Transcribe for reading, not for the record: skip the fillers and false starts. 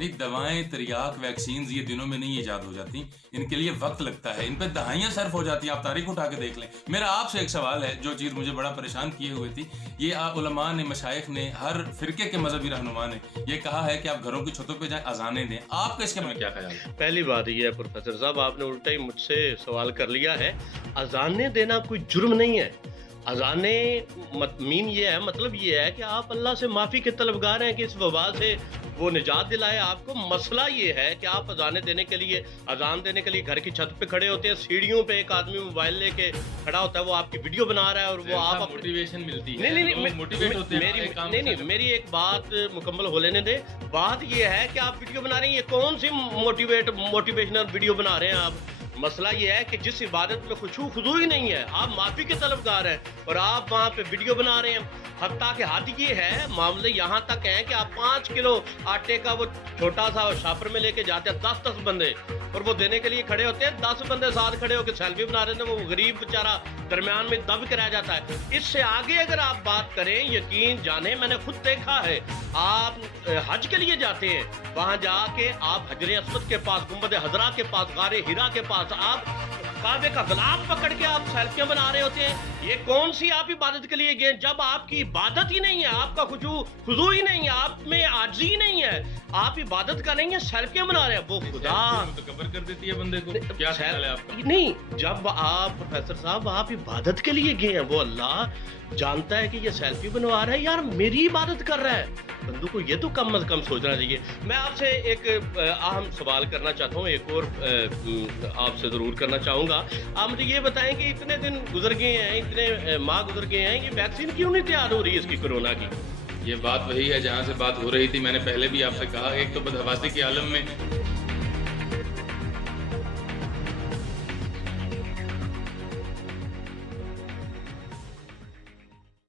نہیں دوائیں تریاک ویکسینز یہ دنوں میں نہیں ایجاد ہو جاتی, ان کے لیے وقت لگتا ہے, ان پہ دہائیاں صرف ہو جاتی ہیں. آپ تاریخ اٹھا کے دیکھ لیں. میرا آپ سے ایک سوال ہے, جو چیز مجھے بڑا پریشان کیے ہوئے تھی, یہ علماء نے, مشائخ نے, ہر فرقے کے مذہبی رہنما نے یہ کہا ہے کہ آپ گھروں کی چھتوں پہ جائیں, اذانیں دیں. آپ کا اس کے میں کیا خیال ہے؟ پہلی بات یہ ہے پروفیسر صاحب, آپ نے الٹا ہی مجھ سے سوال کر لیا ہے. اذانیں دینا کوئی جرم نہیں ہے. اذانیں مین یہ ہے, مطلب یہ ہے کہ آپ اللہ سے معافی کے طلبگار ہیں کہ اس وبا سے وہ نجات دلائے آپ کو. مسئلہ یہ ہے کہ آپ اذانیں دینے کے لیے, اذان دینے کے لیے گھر کی چھت پہ کھڑے ہوتے ہیں, سیڑھیوں پہ ایک آدمی موبائل لے کے کھڑا ہوتا ہے, وہ آپ کی ویڈیو بنا رہا ہے اور وہ آپ موٹیویشن ملتی ہے. نہیں, میری ایک بات مکمل ہو لینے دے. بات یہ ہے کہ آپ ویڈیو بنا رہے ہیں, یہ کون سی موٹیویشنل ویڈیو بنا رہے ہیں آپ؟ مسئلہ یہ ہے کہ جس عبادت میں خشوع خضوع ہی نہیں ہے, آپ معافی کے طلبگار ہیں اور آپ وہاں پہ ویڈیو بنا رہے ہیں. حتیٰ کہ حد یہ ہے, معاملے یہاں تک ہیں کہ آپ 5 کلو آٹے کا وہ چھوٹا سا شاپر میں لے کے جاتے ہیں 10 بندے, اور وہ دینے کے لیے کھڑے ہوتے ہیں, 10 بندے ساتھ کھڑے ہو کے سیلفی بنا رہے ہیں, وہ غریب بیچارہ درمیان میں دب کے رہ جاتا ہے. اس سے آگے اگر آپ بات کریں, یقین جانیں میں نے خود دیکھا ہے, آپ حج کے لیے جاتے ہیں, وہاں جا کے آپ حجر اسود کے پاس, گنبد خضرا کے پاس, غار ہرا کے پاس آپ کعبے کا غلاف پکڑ کے آپ سیلفیاں بنا رہے ہوتے ہیں. یہ کون سی آپ عبادت کے لیے گئے جب آپ کی عبادت ہی نہیں ہے, آپ کا خضوع ہی نہیں ہے, آپ میں عاجزی ہی نہیں ہے, آپ عبادت کا نہیں ہے, سیلفیاں بنا رہے ہیں. وہ خدا متکبر کر دیتی ہے بندے کو. کیا خیال ہے آپ کا؟ نہیں, جب آپ پروفیسر صاحب آپ عبادت کے لیے گئے ہیں, وہ اللہ جانتا ہے کہ یہ سیلفی بنوا رہا ہے, یار میری عبادت کر رہا ہے, بندوں کو یہ تو کم از کم سوچنا چاہیے. میں آپ سے ایک اہم سوال کرنا چاہتا ہوں, ایک اور آپ سے ضرور کرنا چاہوں گا. آپ مجھے یہ بتائیں کہ اتنے دن گزر گئے ہیں, اتنے ماہ گزر گئے ہیں, یہ ویکسین کیوں نہیں تیار ہو رہی ہے اس کی, کورونا کی؟ یہ بات وہی ہے جہاں سے بات ہو رہی تھی. میں نے پہلے بھی آپ سے کہا, ایک تو بدحواسی کے عالم میں